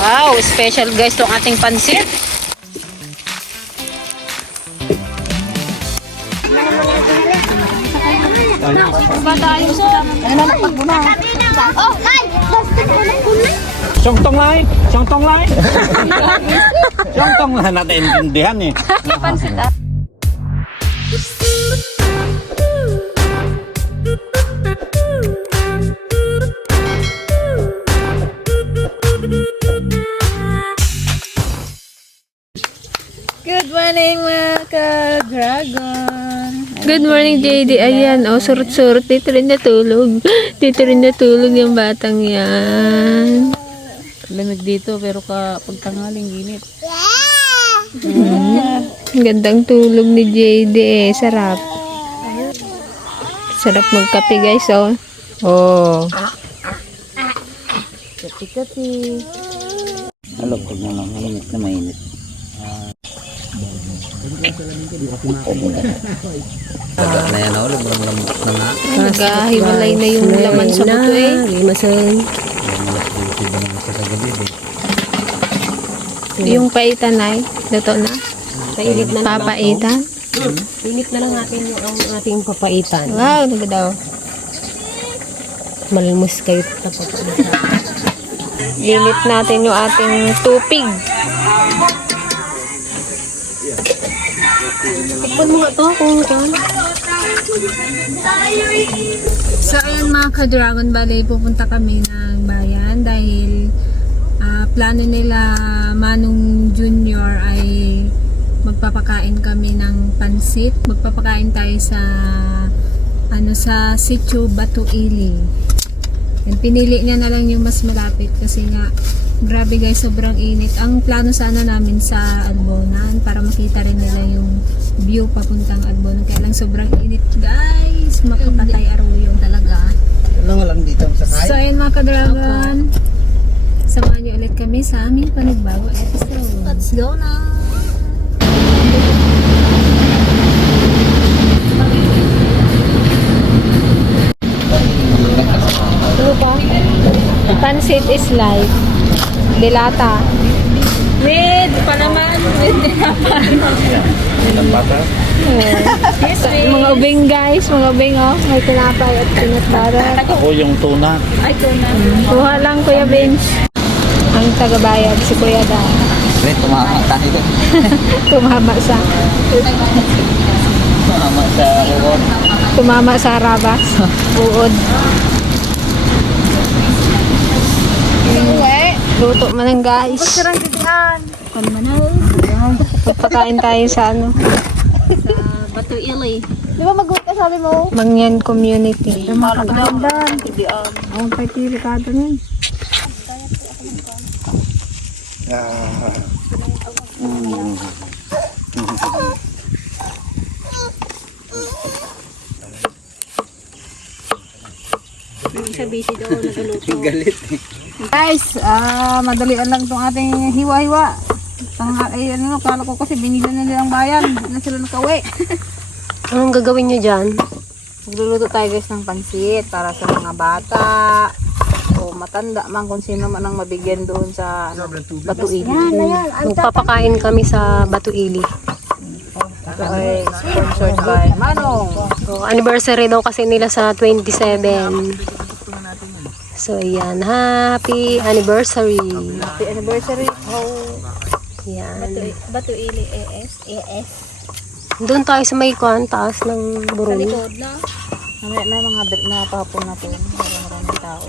Wow, special guys tong ating pansit. Oh, Nay! Basta ko na kunay. Siyang tong lai, siyang tong lai. Siyang tong lai natin intindihan eh. Pansit ah. Morning mga ka-dragon. Good morning, JD. Ayan, oh, surut-surut. Dito rin natulog. Dito rin natulog yung batang yan. Lamig dito pero ka pagtangaling init. Ang gandang tulog ni JD eh. Sarap. Sarap magkape, guys, oh. Oh. Kati-kati. Alam ko na lang, mainit na mainit. Taga na yan ako, lamang na nga. Nagkahiwalay na yung laman sa buto eh. Eh. Yung paitan ay, luto na. Painit na lang Papaitan. Init na lang natin yung ang ating papaitan. Wow, ano ba daw? Malmus kayo papapaitan. Limit natin yung ating tupig. Tikman mo nga to kung kan. So, ayan mga ka-Dragon Valley, pupunta kami ng bayan dahil ah, plano nila Manong Junior ay magpapakain kami ng pansit. Magpapakain tayo sa ano sa Sitio Batuili. And pinili niya na lang yung mas malapit kasi nga grabe guys, sobrang init. Ang plano sana namin sa Albonan para makita rin nila yung view papuntang Albonan. Kaya lang sobrang init guys. Makapatay aruyong talaga. Ano nga lang dito sa So ayun mga ka-dragon. Samahan niyo ulit kami sa aming panigbago episode. Let's go na! Pa? Pansit is life. Dilata. Mid pa naman. Mid Ilang bata? Sa- mga ubing guys, mga ubing oh. May tinapay at peanut butter. Ako yung tuna. Ay, ko na. Kuha lang Kuya Vince. Ang tagabayad si Kuya Da. Pre, tumama tayo doon. Tumama sa Tumama sa uod. tumama sa rabas. Uod. Luto man lang guys. Sarang titian. Pagpakain tayo sa ano, Sa Batu Ili. Di ba mag ka sabi mo? Mangyan Community. Magandang. Titian. Ang pati Ricardo nun. Sa busy daw nagluto. Galit eh. Guys, ah madalian lang tong ating hiwa-hiwa. Tanga, ay ano, kala ko kasi binigyan na nilang bayan. Hindi na sila nakawi. Anong gagawin nyo dyan? Magluluto tayo guys ng pansit para sa mga bata. O matanda man kung sino man ang mabigyan doon sa ano, batuin. Magpapakain kami sa Batuili. Ito ay sponsored by Manong. So, anniversary daw kasi nila sa 27. So, ayan. Happy anniversary. Happy anniversary. Oh, Yan. Batu Ili ES. ES. Doon tayo sa may kwan, taas ng Buruni. na. May, may mga dr- mga papon na po. Maraming tao.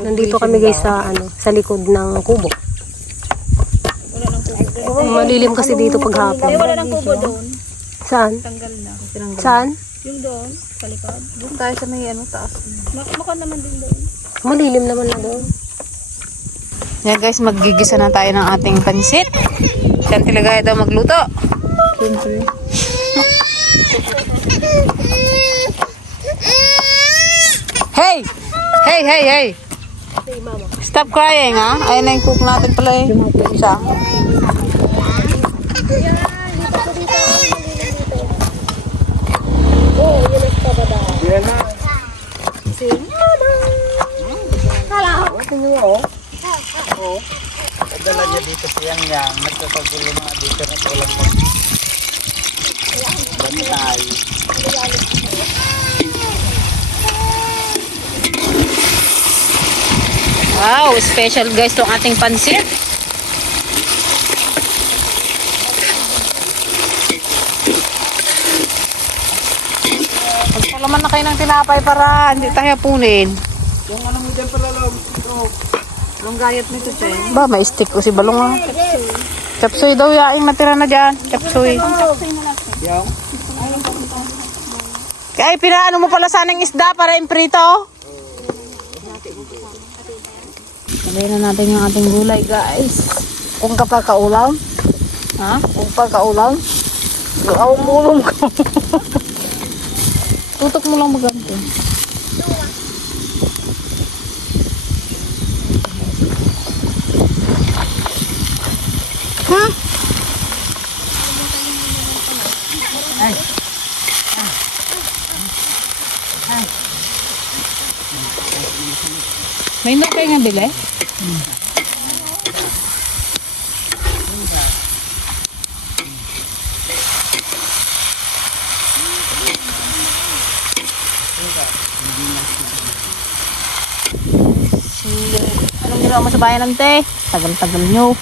Nandito kami guys sa ano, sa likod ng kubo. Malilim kasi dito pag hapon. Wala nang kubo doon. Saan? Tanggal na. Saan? Yung doon, sa likod. Doon tayo sa may ano, taas. Maka naman din doon. Malilim naman na doon. Yan guys, maggigisa na tayo ng ating pansit. Yan talaga daw magluto. Hey! Hey, hey, hey! Stop crying, ha? Ayun na yung cook natin pala eh. Isa. Dala niya dito siyang yang. Nagsasagulo mga dito na tulang mag... Bantay. Wow, special guys tong ating pansit. Pagpalaman na kayo ng tinapay para hindi tayo punin. Yung ano mo dyan pala lang. Anong gayat nito, Che? Ba, may stick ko si Balong ah. Chapsuy daw yaing natira na dyan. Chapsuy. Yung? Kaya pinaano mo pala sanang isda para imprito? Sabihin na natin yung ating gulay, guys. Kung kapag kaulam. Ha? Kung kapag kaulam. Gaw mulong ko. Tutok mo lang maganto. Ha? May na kayo nga bili? Anong ginawa mo sa bayan ng te? Tagal-tagal nyo.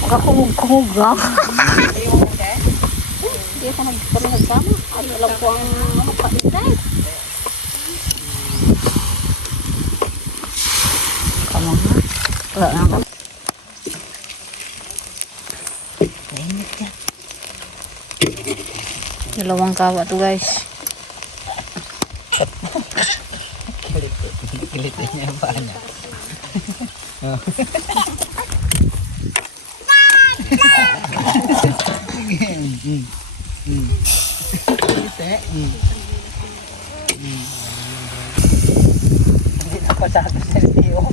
Makakungog-kungog ah. Hindi ako nagpala nagsama. Ay, alam ko ang eh. Tama nga. Wala na ako. Mainit yan. Dalawang kawa to guys. Hindi na pasado sa LTO.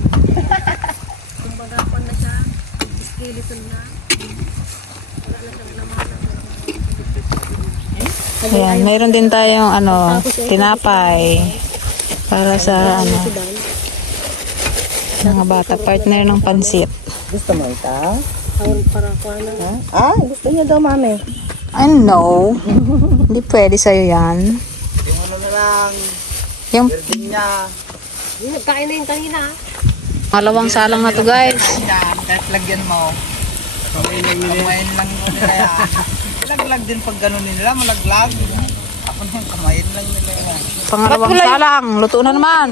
Ayan, mayroon din tayong ano, tinapay para sa ano mga bata partner ng pansit. Gusto mo ita? Ha? Ah, gusto niya daw mami. I know. Hindi pwede sa'yo yan. Yung ano na lang, Yung din niya. Nagkain na yung kanina. malawang salang na to guys. Kahit lagyan mo. Kamayin lang nila yan. Laglag din pag gano'n nila, malaglag. Ako na yung kamayin lang nila yan. Pangalawang salang. Luto na naman.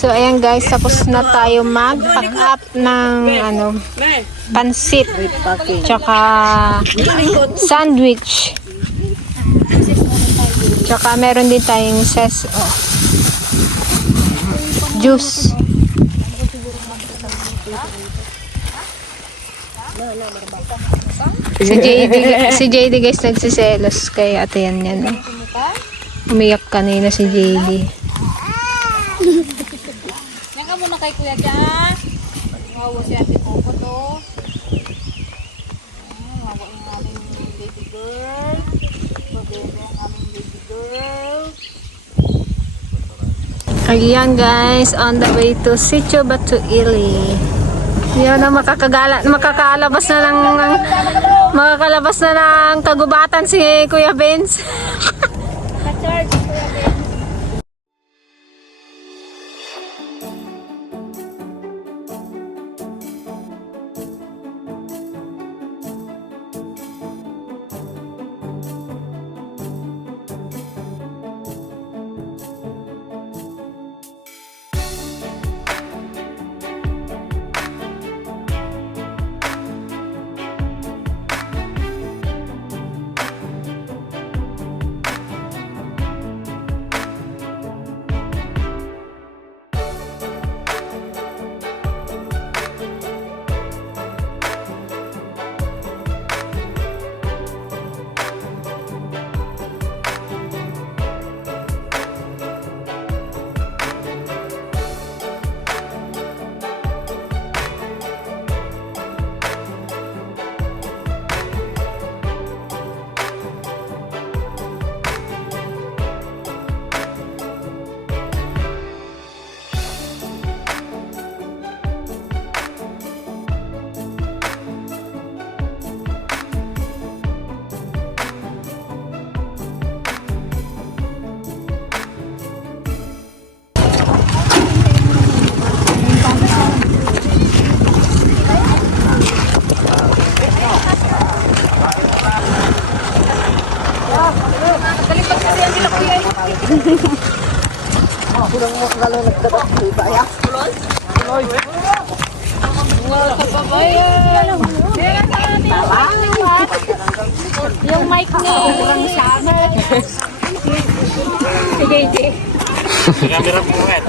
So, ayan guys, tapos na tayo mag-pack up ng ano, pansit. Tsaka sandwich. Tsaka meron din tayong ses oh, juice. Si JD, si JD guys nagsiselos kay ate yan yan. Oh. Umiyak kanina si JD. Yan ka muna kay Kuya dyan. Wawa si ate Coco to. Wawa yung aming baby girl. Pabebe ang aming baby girl. Ayan guys, on the way to Sitio Batuili. Yun na makakagala, makakalabas na ng, ng makakalabas na ng kagubatan si Kuya Vince. Yung mic ni... Camera po rin.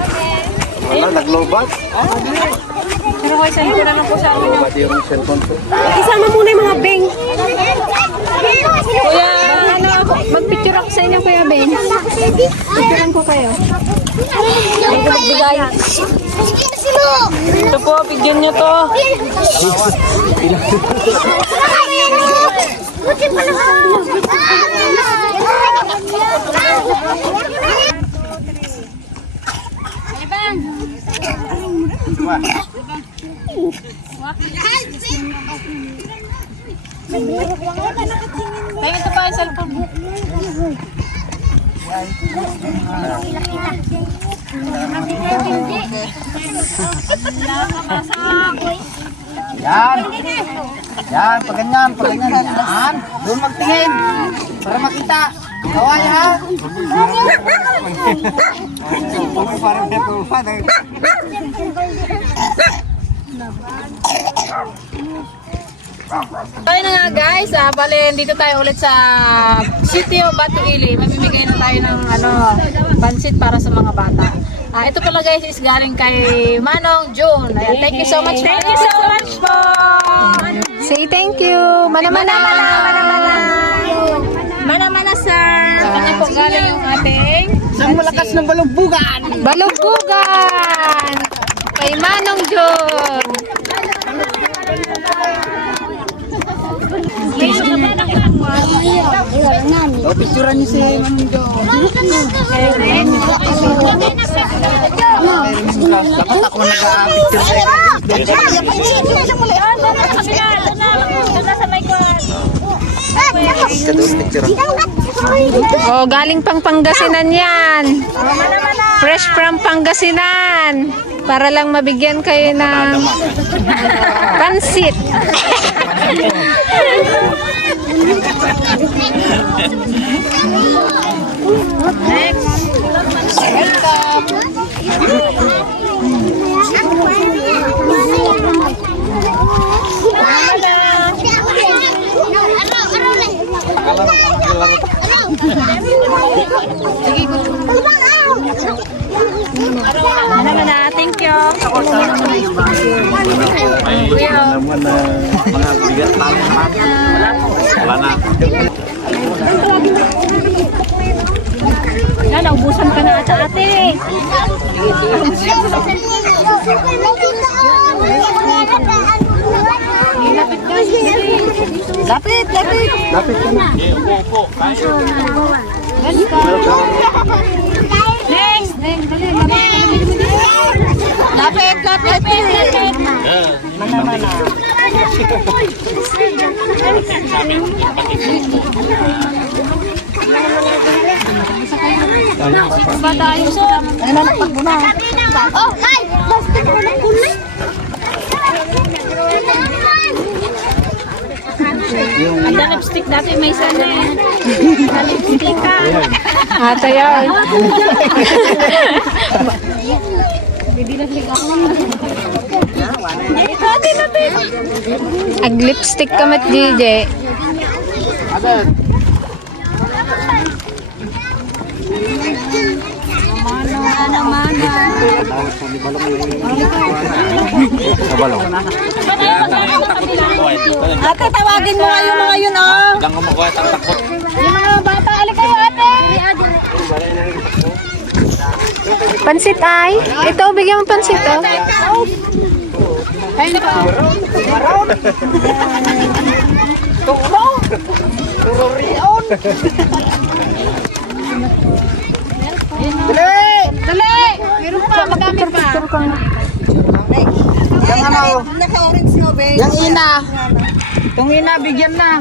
Wala, naglobat. Pero kayo, send ko na po sa amin. Pati yung cellphone ko. Isama muna yung mga beng. Kuya, ano ako, magpicture ako sa inyo, Kuya Ben. Picturean ko kayo. Ito po, bigyan nyo to. Buti pa Tayo ito pa yung cellphone mo. Yan. Yan, pag ganyan, pag ganyan. Yan. Doon magtingin. Para makita. Kaway ha. Parang pa. Na nga guys, ah, bale dito tayo ulit sa City of Batuili. Mamimigay na tayo ng ano, pansit para sa mga bata. Ah, ito pala guys is galing kay Manong June. Ayan, thank you so much. Thank you so much po. Say thank you. Mana-mana. Mana-mana. Mana-mana sir. Sa kanya po galing yung ating Isang malakas ng balugbugan. Balugbugan. Kay Manong John. O, picturean niyo si Mamundo. Oh, galing pang Pangasinan yan. Fresh from Pangasinan. Para lang mabigyan kayo ng pansit. Next. Sige, Mana-mana. Thank you. Na mga bigat. Wala na. Yan, naubusan ka na ata ate. Lapit, lapit. Lapit ka na. Lapit, lapit, lapit. Oh, ay! Basta ko na kulay. Ang lipstick dati may sana eh. Lipstick Ata yan. Ag lipstick ka mat DJ. Sa balong. Ate, tawagin mo nga yung mga yun oh. Lang ko makuha ang takot. Yung mga bata, alik kayo ate. Pansit ay. Ito, bigyan mo pansit oh. Ayun po. Dali! Dali! Meron pa, magamit pa. Yung ano? Yung ina. Itong ina, bigyan na.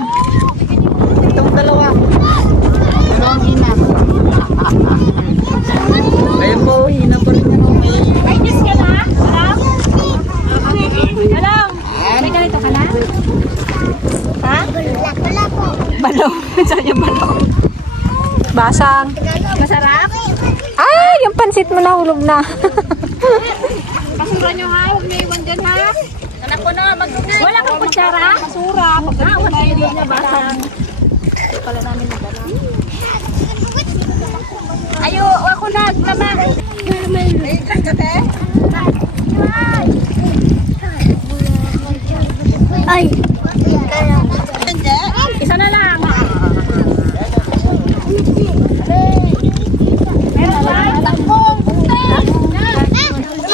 Itong dalawa. Itong ina. Ayun po, ina pa rin yan. Ay, Diyos ka na? Alam? Alam? May ganito ka na? Wala po. Balong. Saan yung balong? Basang. Masarap? Ay, yung pansit mo nahulog na. Basura nyo ha, huwag nyo iwan dyan ha. Anak ko na, mag Wala kang kutsara? Basura. Ah, wala yun niya basang. Pala namin nagdala. Ayo, ako na, mama. Ay, kakate. Ay. Isa na lang.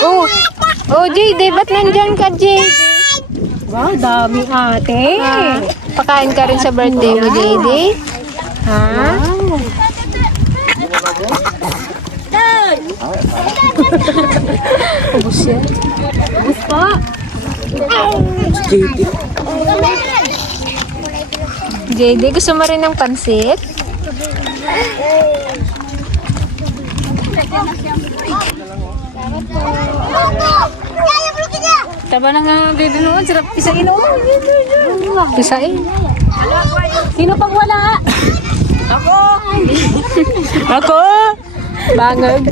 Oh, oh JD, ba't nandyan ka, JD? Wow, dami ate. Pakain ka rin sa birthday mo, JD? Ha? Ubus yan. Ubus pa. JD, gusto mo rin ng pansit? Taba na nga baby mo, sarap pisain oh. Pisain. Sino pang wala? Ako! Bangag.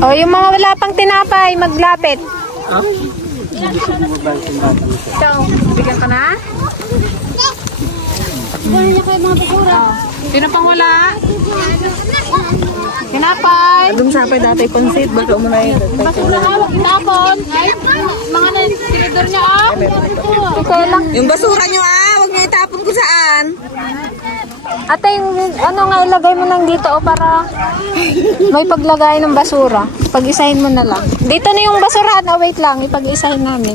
Oh, yung mga wala pang tinapay, maglapit. Bigyan ka na? Sino pang wala? Kinapay. Doon sa dati pansit, baka mo na yun. Basura ka, huwag tinapon. Ay, mga tinidor niya ah. Okay lang. Yung basura nyo ah, huwag nyo itapon ko saan. Ate, yung, ano nga ilagay mo lang dito o para may paglagay ng basura. Pag-isahin mo na lang. Dito na yung basura. No, wait lang. Ipag-isahin namin.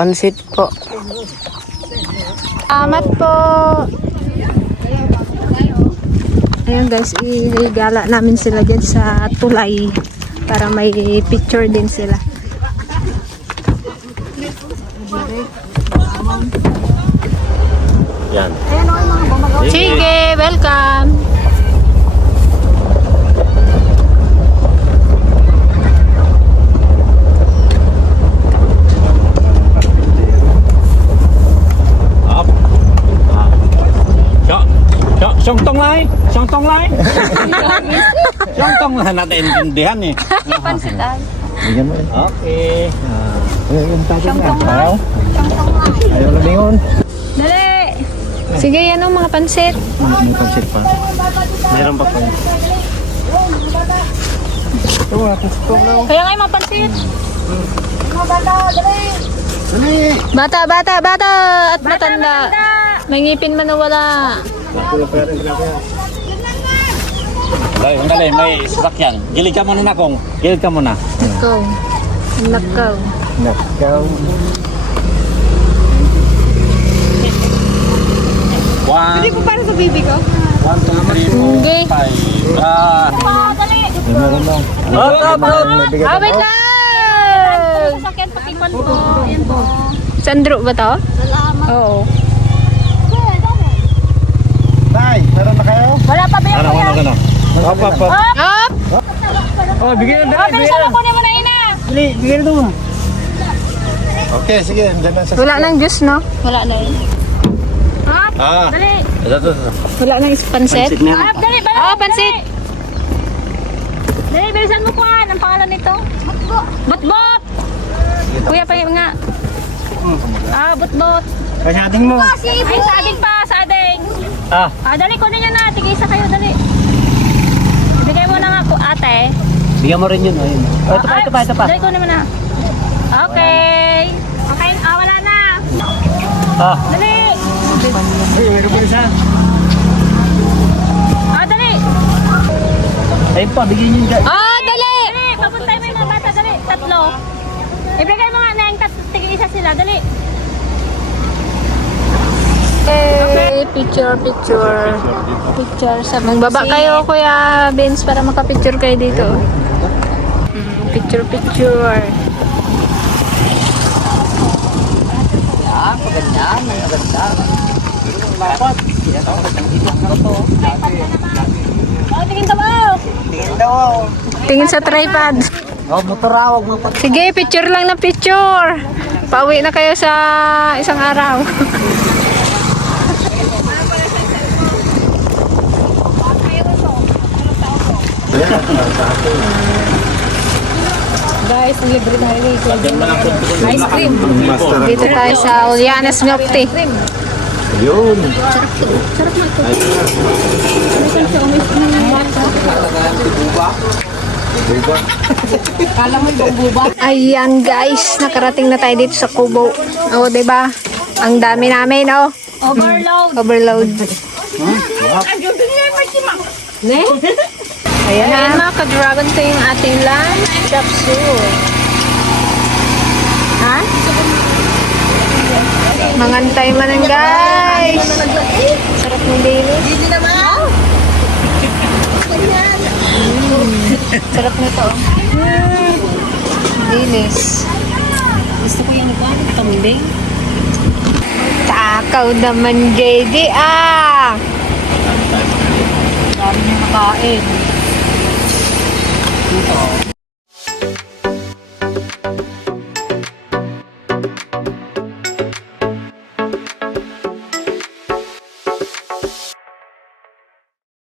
Pansit po. Salamat po. Ayun guys, igala namin sila dyan sa tulay para may picture din sila. Yan. Sige, welcome. Siya, siyang tong lai, siyang tong lai. Siyang tong lai, nataintindihan eh. Pansitan. Bigyan mo Okay. Ah. Siyang tong lai. Ayaw na yun. Dali. Sige, yan o, mga pansit. May pansit pa. Mayroon pa pa. Kaya nga yung mga pansit. Bata, bata, bata at matanda. May ngipin man na wala. Dali, dali, may sasakyan. Gilid ka muna na kong. Gilid ka muna. Nakaw. Nakaw. Nakaw. One. Hindi ko para sa baby ko. One, two, three, four, five. Ah. Meron lang. Up, up, up. Ah, wait lang! Sasakyan, pakikwan po. Ayan po. Sandro ba to? Oo. Tay, meron na kayo? Wala pa ba yung Ano, ano, ano? Up, up, up. Up! Oh, bigyan na. Oh, bilisan mo na ina. Bigyan na Okay, sige. Na. Wala nang juice, no? Wala na yun. Ah. Dali. Ito, ito, ito. Wala nang pansit? Ah, dali. Bala, Oo, pansit. Dali, bilisan mo kuhan. Ang pangalan nito? Bot-bot. Kuya pa nga. Ah, bot-bot. Kanyading mo. Ay, sa atin pa. Ah, Ah, dali, kunin nyo na. Tigisa kayo, dali. Ibigay mo na nga po, ate. bigyan mo rin yun. Ayun. Oh, ito pa, Ay, ito pa, ito pa. Dali, kunin mo na. Okay. Okay, ah, wala na. Ah, Dali. Ah, dali. ayun pa, bigyan nyo dyan. Ah, dali. Dali, papuntay mo yung mga bata, dali. Tatlo. Ibigay mo nga na yung tat tig-isa sila, dali. Okay, picture, picture. Picture sa Magbaba kayo, Kuya Vince, para makapicture kayo dito. Mm, Picture, picture. Oh, tingin ba? Tingin daw ako. Tingin sa tripod. Oh, motorawag mo Sige, picture lang na picture. Pauwi na kayo sa isang araw. Guys, libre na rin. Ice cream. Dito tayo sa Ulianas Milk Tea. Ayan guys, nakarating na tayo dito sa Kubo. Oh, 'di ba? Ang dami namin, oh. Overload. Overload. Ne? Ayan na. mga ka-dragon to yung ating lunch capsule. Ha? Mangantay manan guys. Sarap ng dilis. Hindi naman. Sarap nito. Mm. Dilis. Gusto ko yung ano, kambing. Takaw naman, JD, ah! Dami niya makain. Dito.